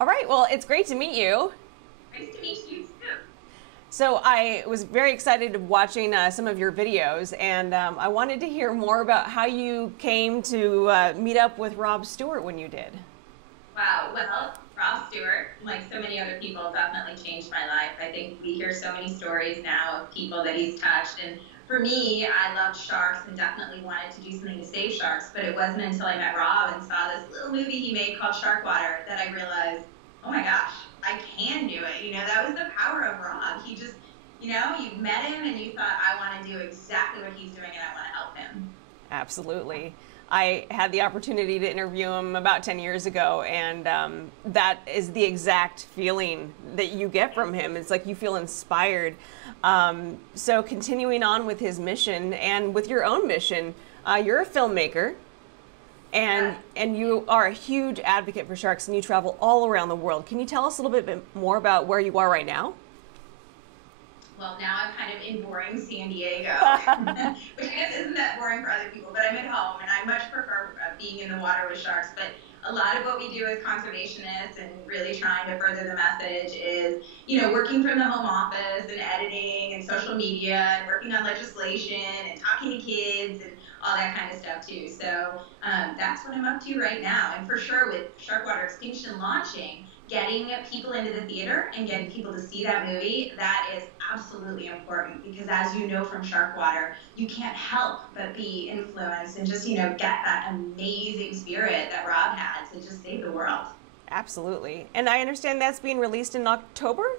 All right, well, it's great to meet you. Nice to meet you too. So I was very excited watching some of your videos, and I wanted to hear more about how you came to meet up with Rob Stewart when you did. Wow. Well, Rob Stewart, like so many other people, definitely changed my life. I think we hear so many stories now of people that he's touched. And for me, I loved sharks and definitely wanted to do something to save sharks. But it wasn't until I met Rob and saw this little movie he made called Shark Water that I realized, oh my gosh, I can do it. That was the power of Rob. He just, you met him and you thought, I want to do exactly what he's doing and I want to help him. Absolutely. I had the opportunity to interview him about 10 years ago, and that is the exact feeling that you get from him. It's like you feel inspired. So continuing on with his mission and with your own mission, you're a filmmaker, and you are a huge advocate for sharks, and you travel all around the world. Can you tell us a little bit more about where you are right now? Well, now I'm kind of in boring San Diego, which I guess isn't that boring for other people, but I'm at home and I much prefer being in the water with sharks. But a lot of what we do as conservationists and really trying to further the message is, working from the home office and editing and social media and working on legislation and talking to kids and all that kind of stuff too. So that's what I'm up to right now. And for sure with Shark Water Extinction launching, getting people into the theater and getting people to see that movie, that is absolutely important because as you know from Shark Water, you can't help but be influenced and just, get that amazing spirit that Rob had to just save the world. Absolutely. And I understand that's being released in October?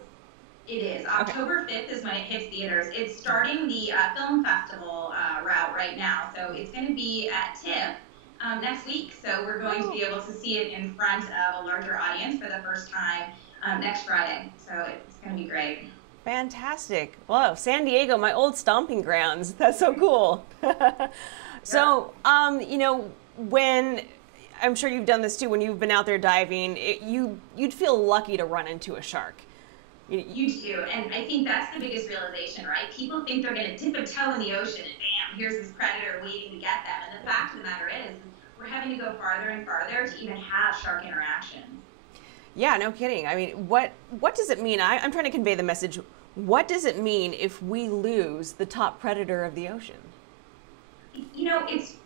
It is. October 5th is when it hits theaters. It's starting the film festival route right now. So it's going to be at TIFF next week. So we're going to be able to see it in front of a larger audience for the first time next Friday. So it's going to be great. Fantastic. Whoa, San Diego, my old stomping grounds. That's so cool. So, when, I'm sure you've done this too, when you've been out there diving, you'd feel lucky to run into a shark. You do, and I think that's the biggest realization, right? People think they're going to dip a toe in the ocean and bam, here's this predator waiting to get them. And the fact of the matter is, we're having to go farther and farther to even have shark interactions. Yeah, no kidding. I mean, what does it mean? I'm trying to convey the message. What does it mean if we lose the top predator of the ocean?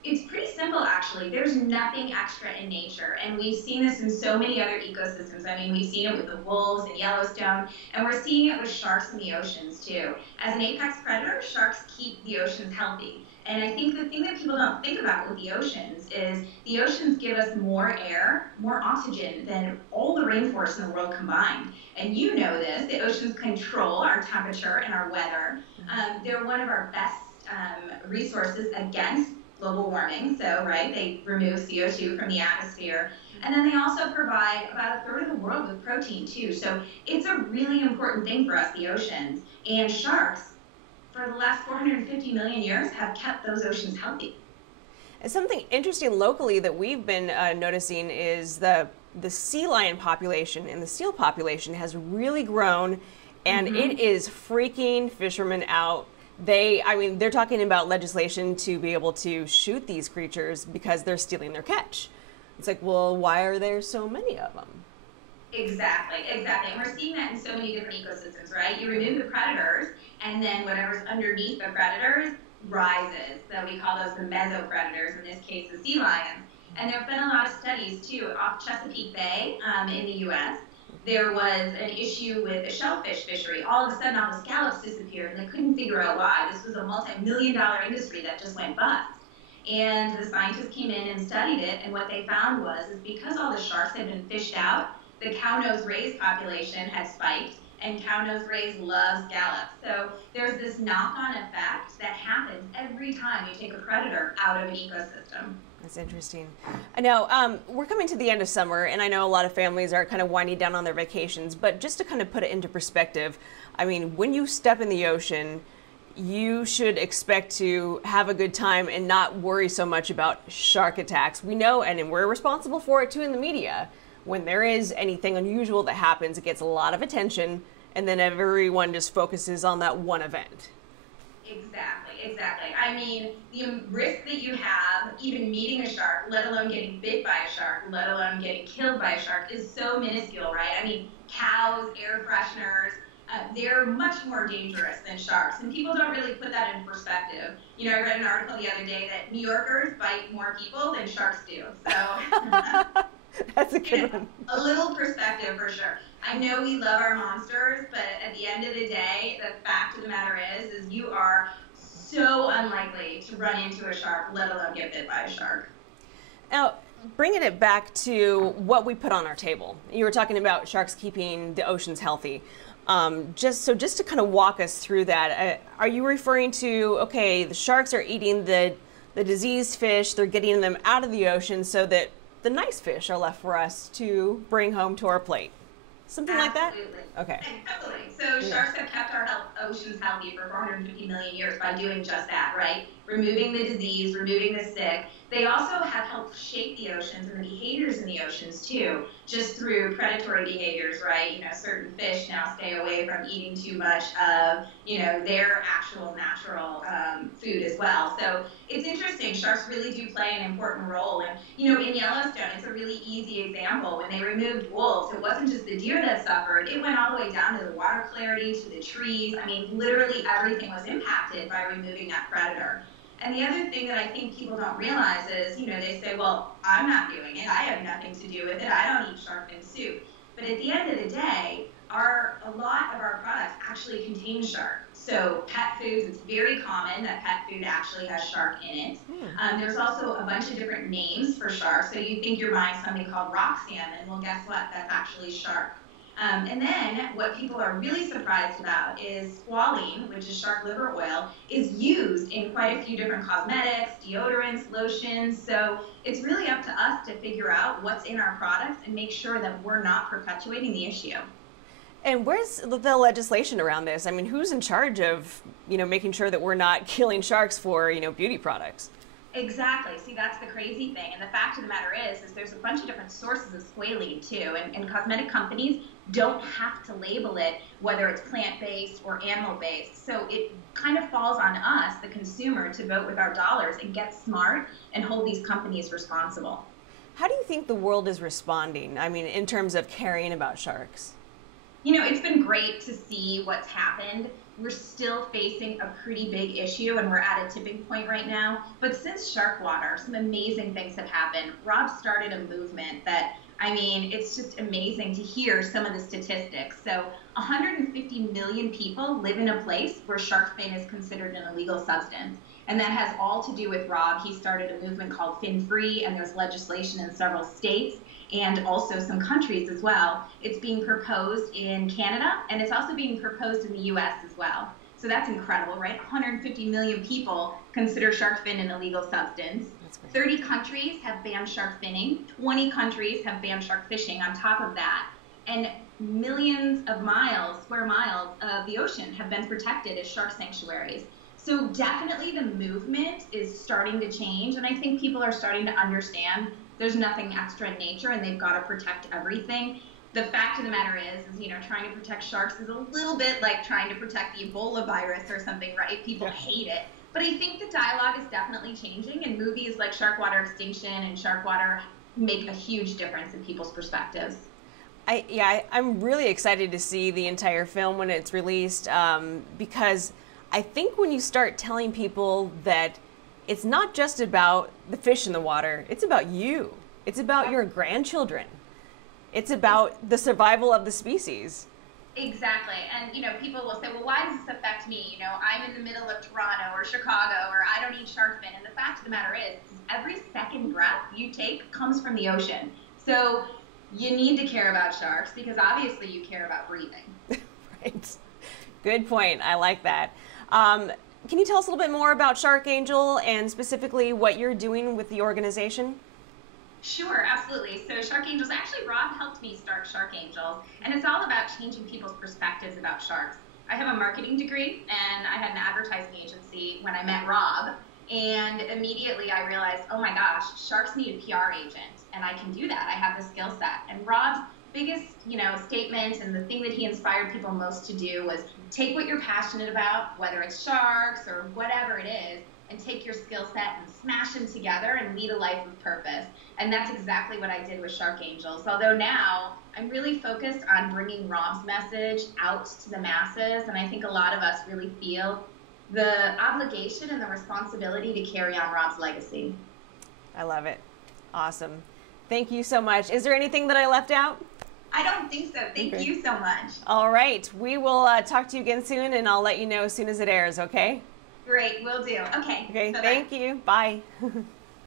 It's pretty simple, actually. There's nothing extra in nature, and we've seen this in so many other ecosystems. I mean, we've seen it with the wolves in Yellowstone, and we're seeing it with sharks in the oceans, too. As an apex predator, sharks keep the oceans healthy. And I think the thing that people don't think about with the oceans is the oceans give us more air, more oxygen than all the rainforests in the world combined. And you know this, the oceans control our temperature and our weather. They're one of our best resources against global warming. So, right, they remove CO2 from the atmosphere. And then they also provide about a third of the world with protein, too. So it's a really important thing for us, the oceans. And sharks, for the last 450 million years, have kept those oceans healthy. And something interesting locally that we've been noticing is the sea lion population and the seal population has really grown, and it is freaking fishermen out. They're talking about legislation to be able to shoot these creatures because they're stealing their catch. It's like, well, why are there so many of them? Exactly. And we're seeing that in so many different ecosystems, right? You remove the predators, and then whatever's underneath the predators rises. So we call those the mesopredators, in this case, the sea lions. And there have been a lot of studies, too, off Chesapeake Bay in the U.S., there was an issue with the shellfish fishery. All of a sudden, all the scallops disappeared, and they couldn't figure out why. This was a multi-million-dollar industry that just went bust. And the scientists came in and studied it, and what they found was because all the sharks had been fished out, the cow-nosed rays population had spiked, and cow-nosed rays love scallops. So there's this knock-on effect that happens every time you take a predator out of an ecosystem. That's interesting. I know we're coming to the end of summer, and I know a lot of families are kind of winding down on their vacations, but just to kind of put it into perspective, I mean, when you step in the ocean, you should expect to have a good time and not worry so much about shark attacks. We know, and we're responsible for it too in the media. When there is anything unusual that happens, it gets a lot of attention, and then everyone just focuses on that one event. Exactly. exactly. I mean, the risk that you have even meeting a shark, let alone getting bit by a shark, let alone getting killed by a shark, is so minuscule, right? I mean, cows, air fresheners, they're much more dangerous than sharks, and people don't really put that in perspective. You know, I read an article the other day that New Yorkers bite more people than sharks do. So that's a good one. A little perspective for sure. I know we love our monsters, but at the end of the day, the fact of the matter is you are so unlikely to run into a shark, let alone get bit by a shark. Now, bringing it back to what we put on our table. You were talking about sharks keeping the oceans healthy. Just to kind of walk us through that, are you referring to, okay, the sharks are eating the diseased fish, they're getting them out of the ocean so that the nice fish are left for us to bring home to our plate? Something Absolutely. like that? Okay. Totally. So sharks have kept our oceans healthy for 450 million years by doing just that, right? Removing the disease, removing the sick. They also have helped shape the oceans and the behaviors in the oceans too, just through predatory behaviors, right? You know, certain fish now stay away from eating too much of, you know, their actual natural food as well. So it's interesting. Sharks really do play an important role. And, you know, in Yellowstone, it's a really easy example. When they removed wolves, it wasn't just the deer that suffered. It went all the way down to the water clarity, to the trees. I mean, literally everything was impacted by removing that predator. And the other thing that I think people don't realize is, you know, they say, well, I'm not doing it. I have nothing to do with it. I don't eat shark fin soup. But at the end of the day, a lot of our products actually contain shark. So pet foods, it's very common that pet food actually has shark in it. There's also a bunch of different names for shark. So you think you're buying something called rock salmon. Well, guess what? That's actually shark. And then what people are really surprised about is squalene, which is shark liver oil, is used in quite a few different cosmetics, deodorants, lotions. So it's really up to us to figure out what's in our products and make sure that we're not perpetuating the issue. And where's the legislation around this? I mean, who's in charge of, you know, making sure that we're not killing sharks for, you know, beauty products? Exactly. See, that's the crazy thing. And the fact of the matter is there's a bunch of different sources of squalene too. And cosmetic companies don't have to label it whether it's plant-based or animal-based. So it kind of falls on us, the consumer, to vote with our dollars and get smart and hold these companies responsible. How do you think the world is responding? I mean, in terms of caring about sharks? You know, it's been great to see what's happened. We're still facing a pretty big issue, and we're at a tipping point right now. But since Shark Water, some amazing things have happened. Rob started a movement that, I mean, it's just amazing to hear some of the statistics. So 150 million people live in a place where shark fin is considered an illegal substance. And that has all to do with Rob. He started a movement called Fin Free, and there's legislation in several states and also some countries as well. It's being proposed in Canada, and it's also being proposed in the US as well. So that's incredible, right? 150 million people consider shark fin an illegal substance. 30 countries have banned shark finning. 20 countries have banned shark fishing on top of that. And millions of square miles of the ocean have been protected as shark sanctuaries. So definitely the movement is starting to change, and I think people are starting to understand there's nothing extra in nature and they've got to protect everything. The fact of the matter is, you know, trying to protect sharks is a little bit like trying to protect the Ebola virus or something, right? People hate it. But I think the dialogue is definitely changing, and movies like Shark Water Extinction and Shark Water make a huge difference in people's perspectives. I'm really excited to see the entire film when it's released, because I think when you start telling people that it's not just about the fish in the water, it's about you. It's about your grandchildren. It's about the survival of the species. Exactly. And, you know, people will say, well, why does this affect me? You know, I'm in the middle of Toronto or Chicago, or I don't eat shark fin. And the fact of the matter is every second breath you take comes from the ocean. So you need to care about sharks because obviously you care about breathing. Right. Good point. I like that. Can you tell us a little bit more about Shark Angel and specifically what you're doing with the organization? Sure, absolutely. So Shark Angels, actually Rob helped me start Shark Angels, and it's all about changing people's perspectives about sharks. I have a marketing degree, and I had an advertising agency when I met Rob, and immediately I realized, oh my gosh, sharks need a PR agent, and I can do that. I have the skill set. And Rob's biggest, statement, and the thing that he inspired people most to do was take what you're passionate about, whether it's sharks or whatever it is, and take your skill set and smash them together and lead a life of purpose. And that's exactly what I did with Shark Angels. Although now I'm really focused on bringing Rob's message out to the masses, and I think a lot of us really feel the obligation and the responsibility to carry on Rob's legacy. I love it. Awesome. Thank you so much. Is there anything that I left out? I don't think so. Thank you so much. All right. We will talk to you again soon, and I'll let you know as soon as it airs, okay? Great. Will do. Okay. Okay. Bye-bye. Thank you. Bye.